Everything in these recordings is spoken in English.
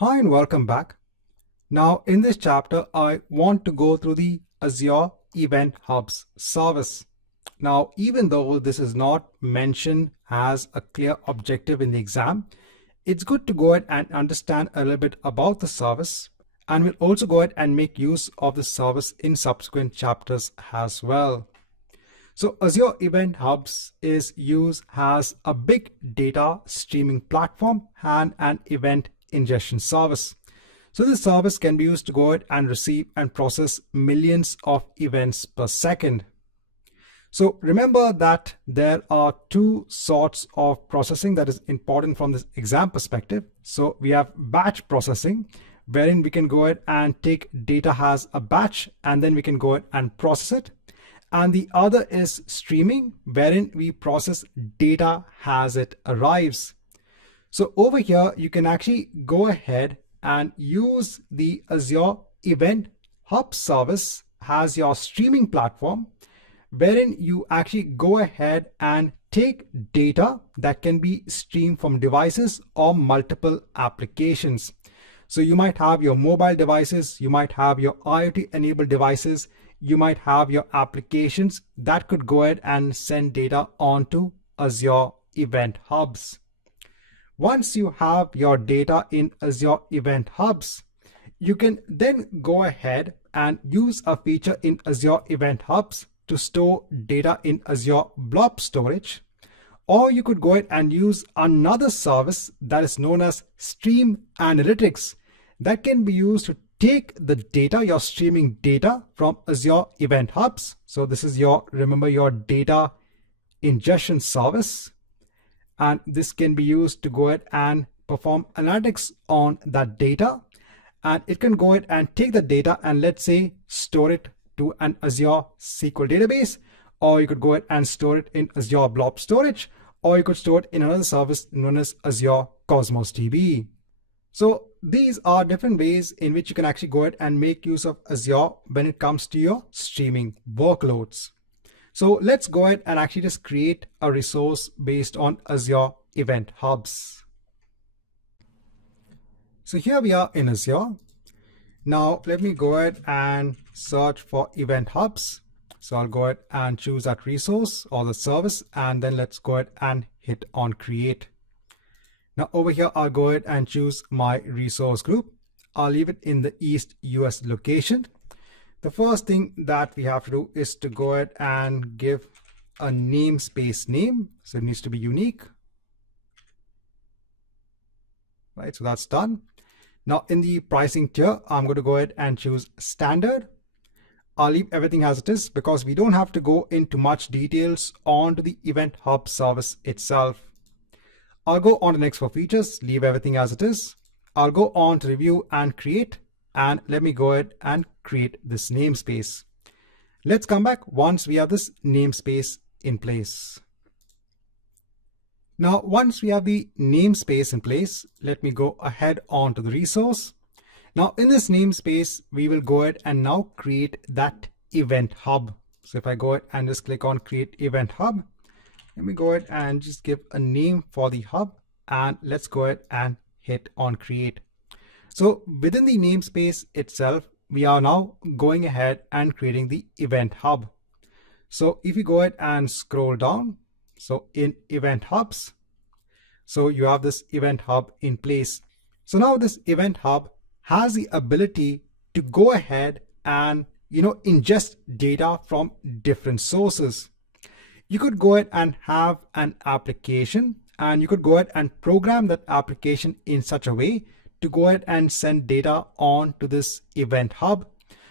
Hi and welcome back. Now in this chapter, I want to go through the Azure Event Hubs service. Now, even though this is not mentioned as a clear objective in the exam, it's good to go ahead and understand a little bit about the service, and we'll also go ahead and make use of the service in subsequent chapters as well. So Azure Event Hubs is used as a big data streaming platform and an event ingestion service. So this service can be used to go ahead and receive and process millions of events per second. So remember that there are two sorts of processing that is important from this exam perspective. So we have batch processing, wherein we can go ahead and take data as a batch and then we can go ahead and process it. And the other is streaming, wherein we process data as it arrives. So over here, you can actually go ahead and use the Azure Event Hub service as your streaming platform, wherein you actually go ahead and take data that can be streamed from devices or multiple applications. So you might have your mobile devices, you might have your IoT enabled devices, you might have your applications that could go ahead and send data onto Azure Event Hubs. Once you have your data in Azure Event Hubs, you can then go ahead and use a feature in Azure Event Hubs to store data in Azure Blob Storage, or you could go ahead and use another service that is known as Stream Analytics that can be used to take the data, your streaming data from Azure Event Hubs. So this is remember your data ingestion service. And this can be used to go ahead and perform analytics on that data. And it can go ahead and take the data and let's say store it to an Azure SQL database, or you could go ahead and store it in Azure Blob Storage, or you could store it in another service known as Azure Cosmos DB. So these are different ways in which you can actually go ahead and make use of Azure when it comes to your streaming workloads. So let's go ahead and actually just create a resource based on Azure Event Hubs. So here we are in Azure. Now let me go ahead and search for Event Hubs. So I'll go ahead and choose that resource or the service, and then let's go ahead and hit on create. Now over here, I'll go ahead and choose my resource group. I'll leave it in the East US location. The first thing that we have to do is to go ahead and give a namespace name. So it needs to be unique. Right, so that's done. Now in the pricing tier, I'm going to go ahead and choose standard. I'll leave everything as it is because we don't have to go into much details onto the Event Hub service itself. I'll go on to next for features, leave everything as it is. I'll go on to review and create, and let me go ahead and create this namespace. Let's come back once we have this namespace in place. Now, once we have the namespace in place, let me go ahead onto the resource. Now in this namespace, we will go ahead and now create that event hub. So if I go ahead and just click on create event hub, let me go ahead and just give a name for the hub, and let's go ahead and hit on create. So within the namespace itself, we are now going ahead and creating the event hub. So if you go ahead and scroll down, so in event hubs, so you have this event hub in place. So now this event hub has the ability to go ahead and ingest data from different sources. You could go ahead and have an application, and you could go ahead and program that application in such a way to go ahead and send data on to this event hub.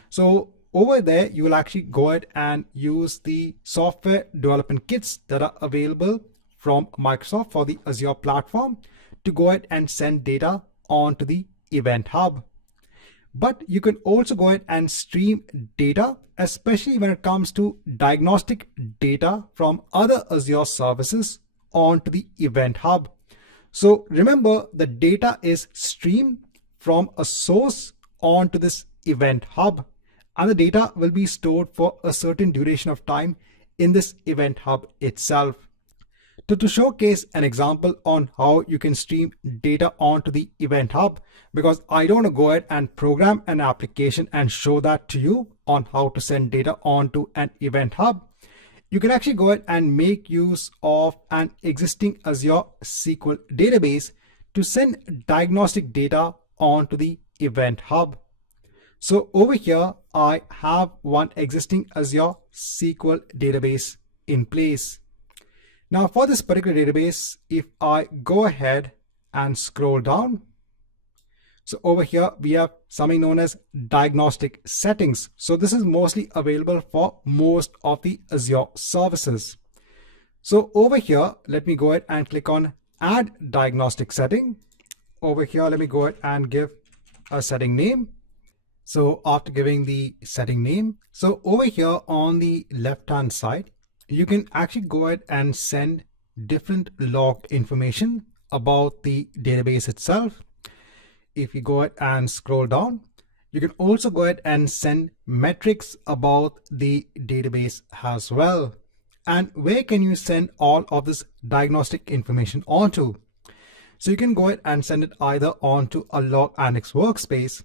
So over there, you will actually go ahead and use the software development kits that are available from Microsoft for the Azure platform to go ahead and send data onto the event hub. But you can also go ahead and stream data, especially when it comes to diagnostic data from other Azure services onto the event hub. So remember, the data is streamed from a source onto this event hub, and the data will be stored for a certain duration of time in this event hub itself. To showcase an example on how you can stream data onto the Event Hub, because I don't want to go ahead and program an application and show that to you on how to send data onto an Event Hub, you can actually go ahead and make use of an existing Azure SQL database to send diagnostic data onto the Event Hub. So over here, I have one existing Azure SQL database in place. Now for this particular database, if I go ahead and scroll down, so over here we have something known as diagnostic settings. So this is mostly available for most of the Azure services. So over here, let me go ahead and click on add diagnostic setting. Over here, let me go ahead and give a setting name. So after giving the setting name, so over here on the left-hand side, you can actually go ahead and send different log information about the database itself. If you go ahead and scroll down, you can also go ahead and send metrics about the database as well. And where can you send all of this diagnostic information onto? So you can go ahead and send it either onto a log annex workspace,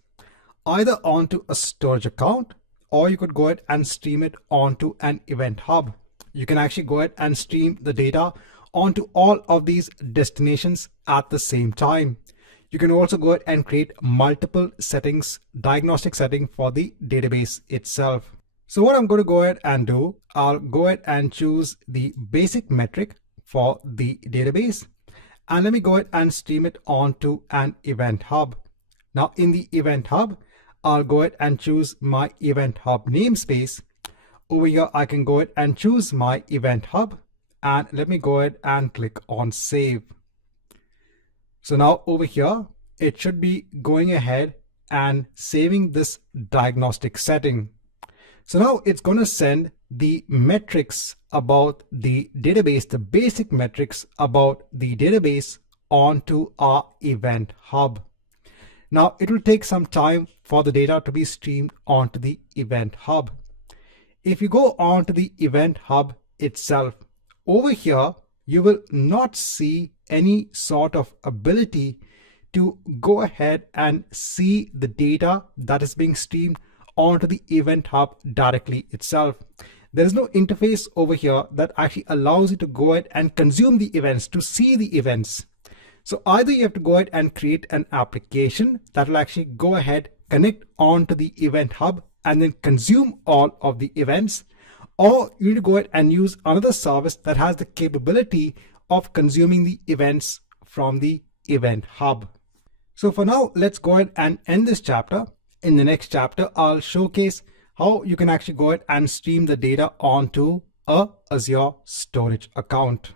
either onto a storage account, or you could go ahead and stream it onto an Event Hub. You can actually go ahead and stream the data onto all of these destinations at the same time. You can also go ahead and create multiple settings, diagnostic setting for the database itself. So what I'm going to go ahead and do, I'll go ahead and choose the basic metric for the database. And let me go ahead and stream it onto an Event Hub. Now in the Event Hub, I'll go ahead and choose my Event Hub namespace. Over here, I can go ahead and choose my Event Hub, and let me go ahead and click on Save. So now over here, it should be going ahead and saving this diagnostic setting. So now it's going to send the metrics about the database, the basic metrics about the database onto our Event Hub. Now it will take some time for the data to be streamed onto the Event Hub. If you go on to the Event Hub itself, over here, you will not see any sort of ability to go ahead and see the data that is being streamed onto the Event Hub directly itself. There is no interface over here that actually allows you to go ahead and consume the events, to see the events. So either you have to go ahead and create an application that will actually go ahead, connect onto the Event Hub, and then consume all of the events, or you need to go ahead and use another service that has the capability of consuming the events from the Event Hub. So for now, let's go ahead and end this chapter. In the next chapter, I'll showcase how you can actually go ahead and stream the data onto a Azure storage account.